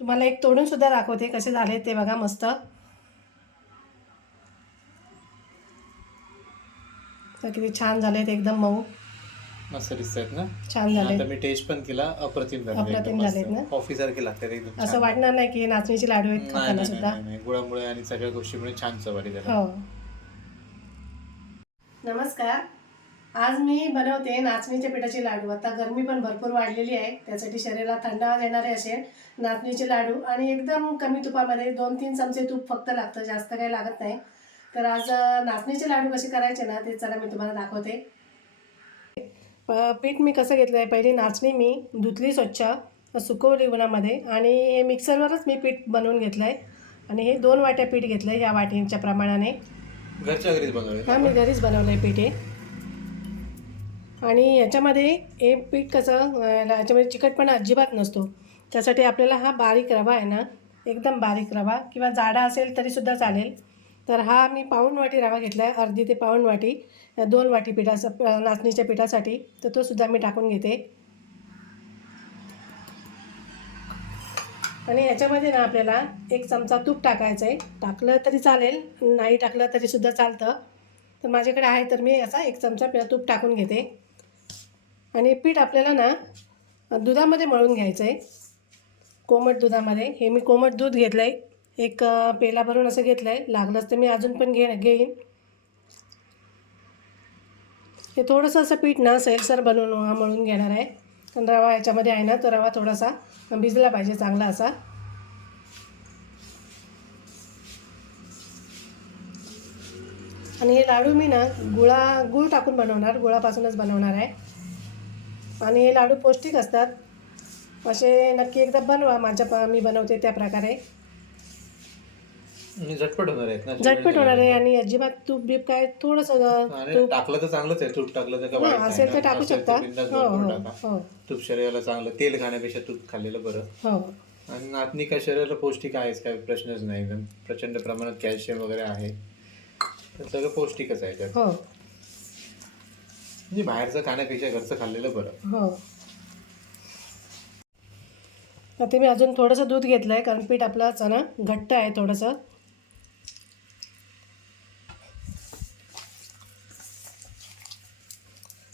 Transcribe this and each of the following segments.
तुम्हाला एक तोडून सुद्धा दाखवते कसे झाले ते बघा. मस्त तर किती छान झाले ते, एकदम मऊ मस्त दिसतात ना. छान झाले. आता मी टेस्ट पण केला, अप्रतिम झाले, एकदम अप्रतिम मस्त. झालेत ना. कॉफी सारखे लागतात एकदम. असं वाटणार नाही की नाचणीचे लाडू आहेत नाही खाताना नाही सुद्धा. नाही नाही, गुळामुळे आणि सगळ्या गोष्टीमुळे छान चव आली त्याला. हो. नमस्कार. आज मी बनवते नाचणीच्या पिठाचे लाडू. आता गरमी पण भरपूर वाढलेली आहे, त्यासाठी शरीराला थंडावा देणारे असे नाचणीचे लाडू आणि एकदम कमी तुपामध्ये 2-3 चमचे तूप फक्त लागतं, जास्त काही लागत नाही. तर आज नाचणीचे लाडू कसे करायचे ना ते चला मी तुम्हाला दाखवते. पीठ मी कसं घेतलं आहे, पहिली नाचणी मी धुतली स्वच्छ, सुकवली उन्हामध्ये आणि हे मिक्सरवरच मी पीठ बनवून घेतलं आहे. आणि हे 2 वाट्या पीठ घेतलं आहे या वाटींच्या प्रमाणाने. घरच्या घरीच बनवले? हां, मी घरीच बनवलं आहे पीठ हे. आणि याच्यामध्ये हे पीठ कसं याच्यामध्ये चिकटपणा अजिबात नसतो, त्यासाठी आपल्याला हा बारीक रवा आहे ना, एकदम बारीक रवा किंवा जाडा असेल तरीसुद्धा चालेल. तर हा मी पाऊण वाटी रवा घेतला आहे, अर्धी ते पाऊण वाटी 2 वाटी पिठाचा नाचणीच्या पिठासाठी. तर तो सुद्धा मी टाकून घेते. आणि याच्यामध्ये ना आपल्याला 1 चमचा तूप टाकायचं आहे. टाकलं तरी चालेल, नाही टाकलं तरीसुद्धा चालतं. तर माझ्याकडे आहे तर मी याचा 1 चमचा तूप टाकून घेते. आणि पीठ आपल्याला ना दुधामध्ये मळून घ्यायचं आहे, कोमट दुधामध्ये. हे मी कोमट दूध घेतलं आहे, एक पेला भरून असं घेतलं आहे. लागलंच तर मी अजून पण घेईन. हे थोडंसं असं पीठ ना सैलसर मळून घेणार आहे, कारण रवा याच्यामध्ये आहे ना, तो रवा थोडासा भिजला पाहिजे चांगला असा. आणि हे लाडू मी ना गूळ टाकून बनवणार, गुळापासूनच बनवणार आहे. आणि हे लाडू पौष्टिक असतात, असे नक्की एकदा बनवा, मी बनवते त्या प्रकारे. झटपट होणार आहेत ना. झटपट होणार आहे आणि अजिबात तूप बीप काय थोडंसं तूप टाकलं तर चांगलंच आहे. तूप टाकलं तर काय वाईट नाही असेल तर टाकू शकता. हो हो हो. तूप शरीराला चांगलं, तेल खाण्यापेक्षा तूप खाल्लेलं बरं. हो. आणि नाचणी काय शरीराला पौष्टिक आहेच, काय प्रश्नच नाही. एकदम प्रचंड प्रमाणात कॅल्शियम वगैरे आहे, तर सगळं पौष्टिकच आहे त्यात. हो. म्हणजे बाहेरचं खाण्यापेक्षा घरचं खाल्लेलं बरं. हो. आता मी अजून थोडंसं दूध घेतलं आहे, कारण पीठ आपलं ना घट्ट आहे थोडंसं.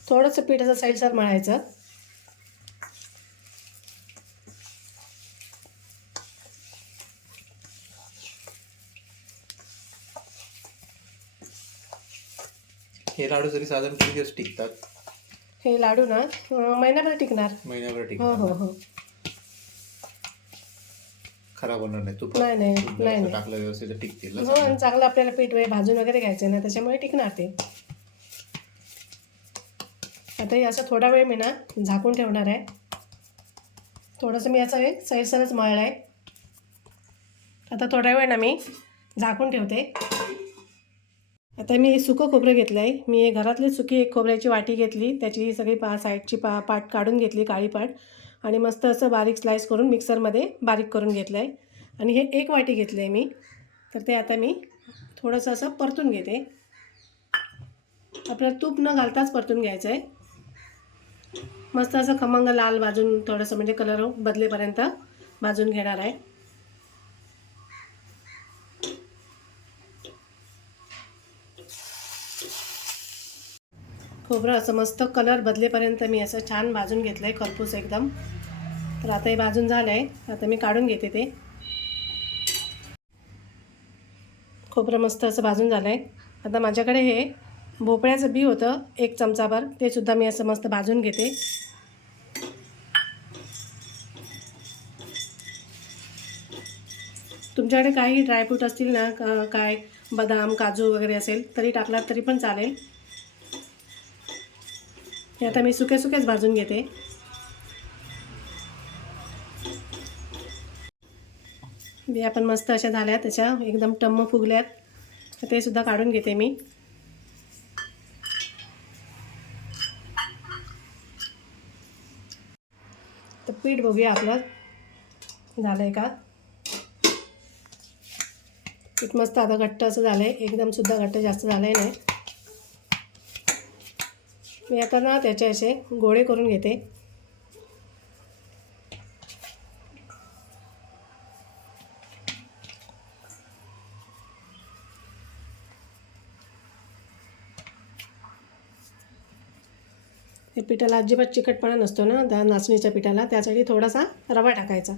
थोडंसं पीठ असं साईडसर मळायचं. हे लाडू तरी साधारण किती दिवस टिकतात? हे लाडू ना महिनाभर टिकणार. महिन्याभर हो टिकतात हो ना? हो. खराब होणार नाही तूप? नाही नाही नाही नाही. टाकलं व्यवस्थित तर टिकतील. हो, आणि चांगलं आपल्याला पीठ भाजून वगैरे घ्यायचं ना, त्याच्यामुळे टिकणार ते. आता हे असं थोडा वेळ मी ना झाकून ठेवणार आहे. थोडंसं मी याचं हे सैलसरच मळलं आहे. आता थोड्या वेळ ना मी झाकून ठेवते. आता मी सुकं खोबरं घेतलं आहे. मी हे घरातली सुकी एक खोबऱ्याची वाटी घेतली, त्याची सगळी साईडची पाट काढून घेतली, काळी पाट, आणि मस्त असं बारीक स्लाईस करून मिक्सरमध्ये बारीक करून घेतलं आहे. आणि हे 1 वाटी घेतलं आहे मी. तर ते आता मी थोडंसं असं परतून घेते. आपल्याला तूप न घालताच परतून घ्यायचं आहे. मस्त असं खमंग लाल भाजून, थोडंसं म्हणजे कलर बदलेपर्यंत भाजून घेणार आहे. खोबरं असं मस्त कलर बदलेपर्यंत मी असं छान भाजून घेतलं आहे, खरपूस एकदम. तर आता हे भाजून झालं आहे, आता मी काढून घेते ते. खोबरं मस्त असं भाजून झालं आहे. आता माझ्याकडे हे भोपळ्याचं बी होतं 1 चमचाभर, ते सुद्धा मी असं मस्त भाजून घेते. तुमच्याकडे काही ड्रायफ्रूट असतील ना, काय बदाम काजू वगैरे असेल तरी टाकलात तरी पण चालेल. हे आता मी सुकेच भाजून घेते. बिया पण मस्त अशा झाल्यात, त्याच्या एकदम टम्म फुगल्यात, तर ते सुद्धा काढून घेते मी. तर पीठ बघूया आपलं झालं आहे का. पीठ मस्त आता घट्ट असं झालं आहे, एकदम सुद्धा घट्ट जास्त झालं आहे नाही. मी आता ना त्याचे असे गोळे करून घेते. हे पिठाला अजिबात चिकटपणा नसतो ना त्या नाचणीच्या पिठाला, त्यासाठी थोडासा रवा टाकायचा.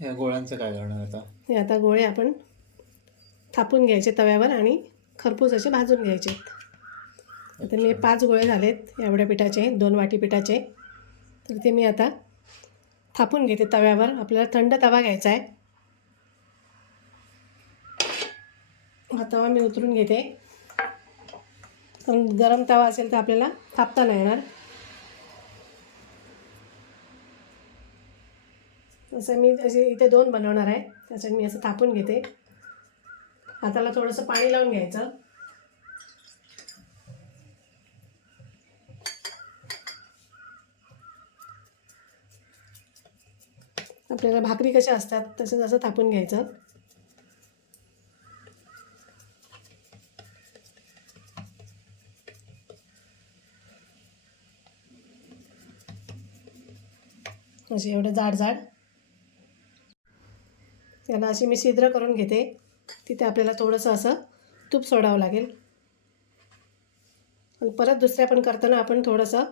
या गोळ्यांचं काय करणार आता? हे आता गोळे आपण थापून घ्यायचे तव्यावर आणि खरपूस असे भाजून घ्यायचे. आता मी 5 गोळे झालेत एवढ्या पिठाचे, 2 वाटी पिठाचे. तर ते मी आता थापून घेते तव्यावर. आपल्याला थंड तवा घ्यायचा आहे. हा तवा मी उतरून घेते, कारण गरम तवा असेल तर आपल्याला थापता नाही येणार. असं मी असे इथे 2 बनवणार आहे, त्यासाठी मी असं थापून घेते. हाताला थोडंसं पाणी लावून घ्यायचं. आपल्याला भाकरी कशा असतात तसं जसं थापून घ्यायचं. अशी एवढं जाड जाड याला अशी मी छिद्र करून घेते. तिथे आपल्याला थोडंसं असं तूप सोडावं लागेल. आणि परत दुसऱ्या पण करताना आपण थोडंसं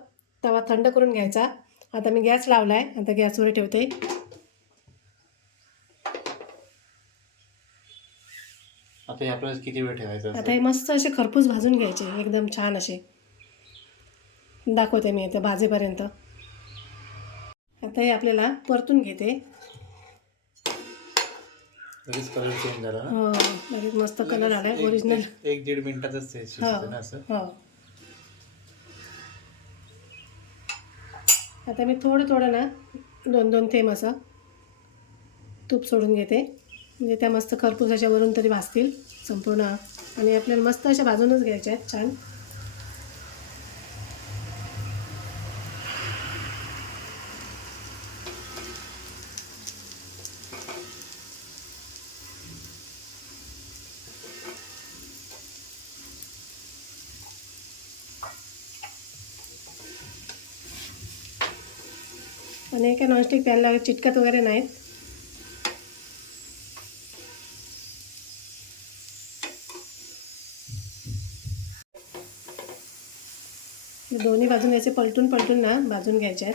तवा थंड करून घ्यायचा. आता मी गॅस लावला आहे, आता गॅसवर ठेवते. आता हे आपल्याला किती वेळ ठेवायचं आता हे मस्त असे खरपूस भाजून घ्यायचे, एकदम छान असे. दाखवते मी इथे भाजेपर्यंत. आता हे आपल्याला परतून घेते. लगेच कलर चेंज झाला ना? हो, लगेच मस्त कलर आला आहे ओरिजिनल. 1-1.5 मिनिटातच ते शिजतं ना असं? हो. आता मी थोडं थोडं ना 2-2 थेंब असं तूप सोडून घेते, म्हणजे त्या मस्त खरपूस अशा वरून तरी भाजतील संपूर्ण. आणि आपल्याला मस्त अशा भाजूनच घ्यायच्या आहेत छान. आणि काय नॉनस्टिक पॅनला चिटकत वगैरे नाहीत. दोन्ही बाजून याचे पलटून पलटून ना भाजून घ्यायचे आहेत.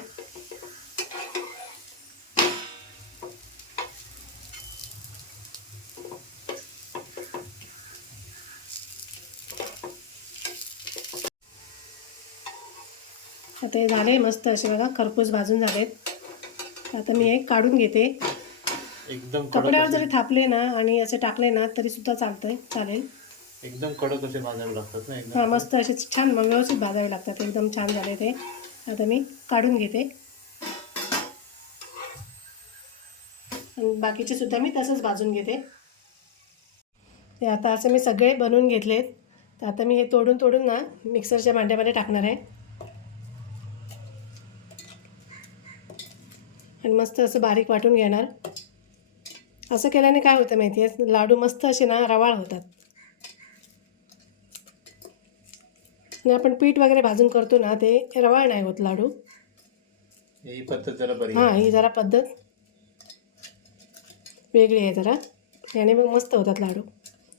आता हे झाले मस्त असे बघा, खरपूस भाजून झालेत. आता मी हे काढून घेते. एकदम कपड्यावर जरी थापले ना आणि असे टाकले ना तरी सुद्धा चालेल. एकदम कडक असे भाजावे लागतात ना एकदम. हां, मस्त असे छान व्यवस्थित भाजावे लागतात. एकदम छान झाले ते. आता मी काढून घेते. आणि बाकीचे सुद्धा मी तसंच भाजून घेते. ते आता असं मी सगळे बनवून घेतलेत. तर आता मी हे तोडून तोडून ना मिक्सरच्या भांड्यामध्ये टाकणार आहे. आणि मस्त असं बारीक वाटून घेणार. असं केल्याने काय होतं माहिती आहे, लाडू मस्त असे ना रवाळ होतात. आणि आपण पीठ वगैरे भाजून करतो ना ते रवाळ नाही होत लाडू. ही पद्धत जरा बरी हां, आहे. ही जरा पद्धत वेगळी आहे जरा. याने मग मस्त होतात लाडू.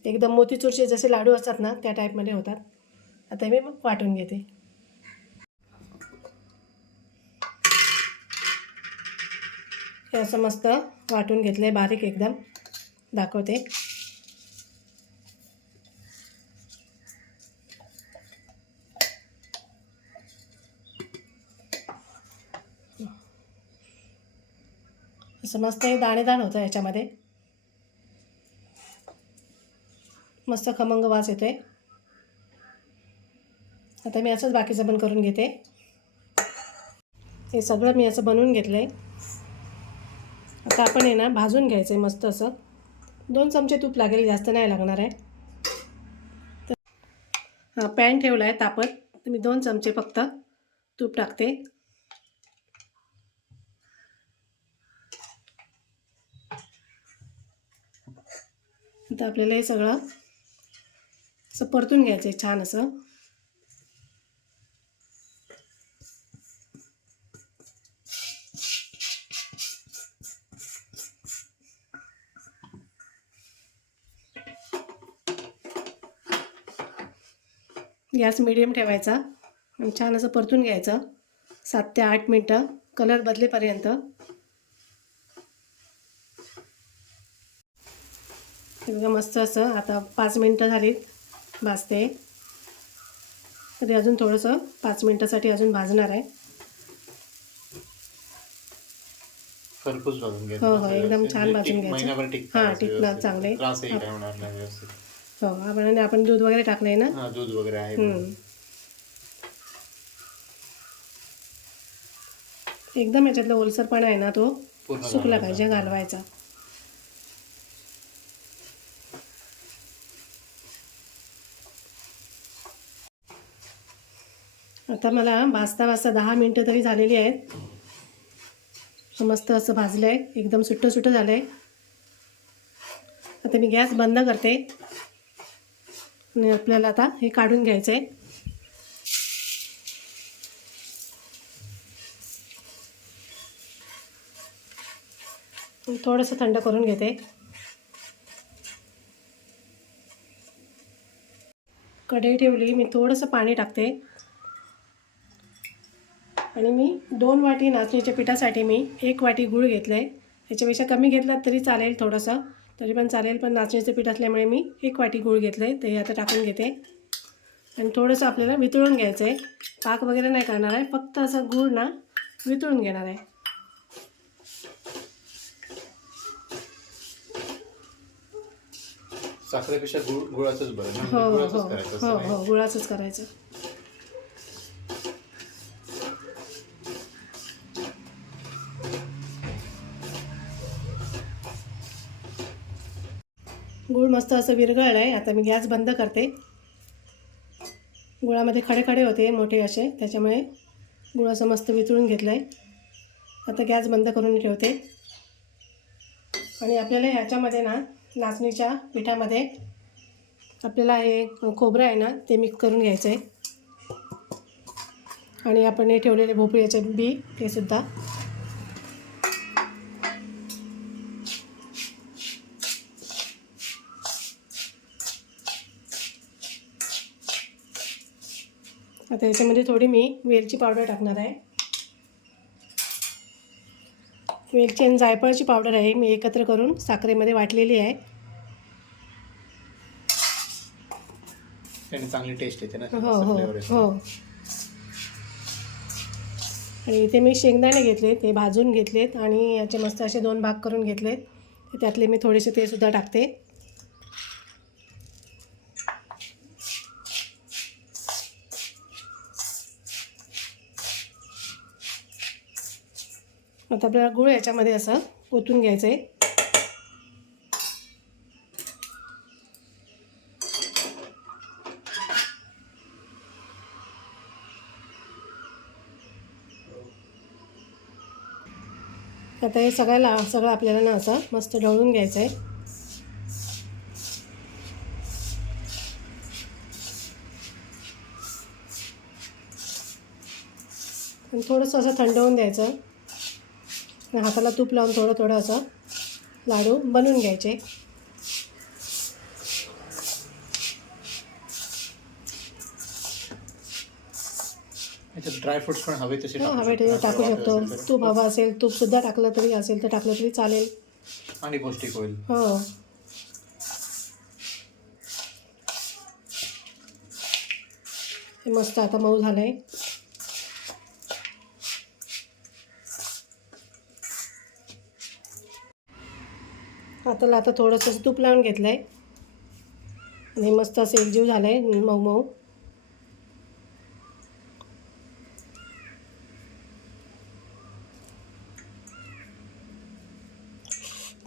एकदम मोतीचूरचे जसे लाडू असतात ना त्या टाईपमध्ये होतात. आता मी मग वाटून घेते. हे असं मस्त वाटून घेतलं आहे बारीक एकदम. दाखवते. असं मस्त हे दाणेदार होतं याच्यामध्ये. मस्त खमंग वास येतोय. आता मी असंच बाकीचं पण करून घेते. हे सगळं मी असं बनवून घेतलं आहे. आता आपण हे ना भाजून घ्यायचं आहे मस्त असं. 2 चमचे तूप लागेल, जास्त नाही लागणार आहे. तर हां, पॅन ठेवला आहे तापत. तर मी 2 चमचे फक्त तूप टाकते. आता आपल्याला हे सगळं असं परतून घ्यायचं आहे छान असं. गॅस मिडियम ठेवायचा आणि छान असं परतून घ्यायचं 7 ते 8 मिनटं कलर बदलेपर्यंत. हे बघा मस्त असं आता 5 मिनटं झालीत भाजते. तरी अजून थोडंसं 5 मिनटासाठी अजून भाजणार आहे. खरपूस भाजून घ्यायचं हो ना हो सगळं एकदम व्यवस्थित. छान म्हणजे भाजून महिनाभर घ्यायचं. टिकतात हां असं टिकणार व्यवस्थित. चांगले. त्रासही काय होणार नाही व्यवस्थित. हो आपण दूध वगैरे टाकलंय ना. हा दूध वगैरे आहे. एकदम याच्यातला ओलसरपणा आहे ना तो पूर्ण सुकला पाहिजे, घालवायचा. आता मला भाजता 10 मिनटं तरी झालेली आहेत. मस्त असं भाजलं आहे, एकदम सुट्टं झालं आहे. आता मी गॅस बंद करते आणि आपल्याला आता हे काढून घ्यायचं आहे. थोडंसं थंड करून घेते. कढई ठेवली, मी थोडंसं पाणी टाकते आणि मी 2 वाटी नाचणीच्या पिठासाठी मी 1 वाटी गूळ घेतलं आहे. याच्यापेक्षा कमी घेतलात तरी चालेल, थोडंसं तरी पण चालेल, पण नाचणीचं पीठ असल्यामुळे मी 1 वाटी गूळ घेतलं आहे. ते आता टाकून घेते आणि थोडंसं आपल्याला वितळून घ्यायचं आहे. पाक वगैरे नाही करणार आहे, फक्त असं गूळ ना वितळून घेणार आहे. साखरेपेक्षा गुळाचंच बरं ना. हो हो गुळाचंच करायचं असं हो नाही. हो गुळाचंच करायचं. गूळ मस्त असं विरघळलं आहे. आता मी गॅस बंद करते. गुळामध्ये खडे होते मोठे असे, त्याच्यामुळे गुळ असं मस्त वितळून घेतलं आहे. आता गॅस बंद करून ठेवते आणि आपल्याला ह्याच्यामध्ये ना नाचणीच्या पिठामध्ये आपल्याला हे खोबरं आहे ना ते मिक्स करून घ्यायचं आहे आणि आपण हे ठेवलेले भोपळ्याचे बी ते सुद्धा. आता याच्यामध्ये थोडी मी वेलची पावडर टाकणार आहे. वेलची आणि जायफळची पावडर आहे, मी एकत्र करून साखरेमध्ये वाटलेली आहे. त्याने चांगली टेस्ट येते ना. हो हो हो. आणि इथे मी शेंगदाणे घेतले, ते भाजून घेतलेत आणि याचे मस्त असे 2 भाग करून घेतलेत. त्यातले मी थोडेसे ते सुद्धा टाकते. आता आपल्याला गूळ याच्यामध्ये असं ओतून घ्यायचं आहे. आता हे सगळं आपल्याला ना असं मस्त ढवळून घ्यायचं आहे. आणि थोडंसं असं थंड होऊन द्यायचं. हाताला तूप लावून थोडं असं लाडू बनवून घ्यायचे. याच्यात ड्रायफ्रुट्स पण हवे तसे हवे ते टाकू शकतो. तूप हवं असेल तूपसुद्धा टाकलं तरी असेल तर टाकलं तरी चालेल आणि पौष्टिक होईल. हो. हे मस्त आता मऊ झालं आहे. आता थोडंसं तूप लावून घेतलं आहे आणि मस्त असं एकजीव झालं आहे मऊ मऊ.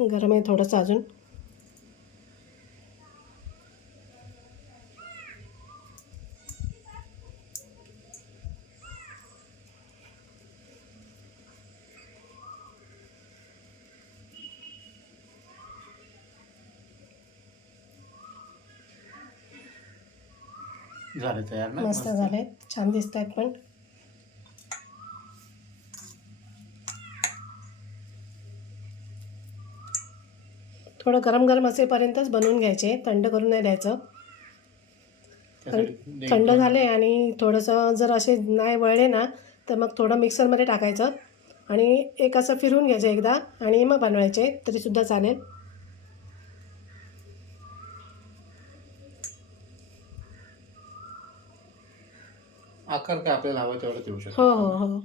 गरम आहे थोडंसं अजून. झालं तयार ना. मस्त झाले, छान दिसत आहेत. पण थोडं गरम असेपर्यंतच बनवून घ्यायचे, थंड करून नाही द्यायचं. थंड झाले आणि थोडंसं जर असे नाही वळले ना तर मग थोडं मिक्सरमध्ये टाकायचं आणि एक असं फिरवून घ्यायचं एकदा आणि मग बनवायचे तरीसुद्धा चालेल. आकार काय आपल्याला हवा तेवढा देऊ शकतो. हो हो हो.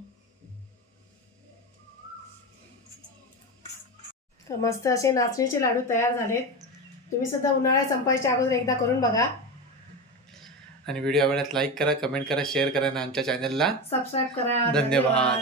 तर मस्त असे नाचणीचे लाडू तयार झालेत. तुम्ही सुद्धा उन्हाळा संपायच्या अगोदर एकदा करून बघा. आणि व्हिडिओ आवडल्यास लाईक करा, कमेंट करा, शेअर करा आणि आमच्या चॅनलला सबस्क्राईब करा. धन्यवाद.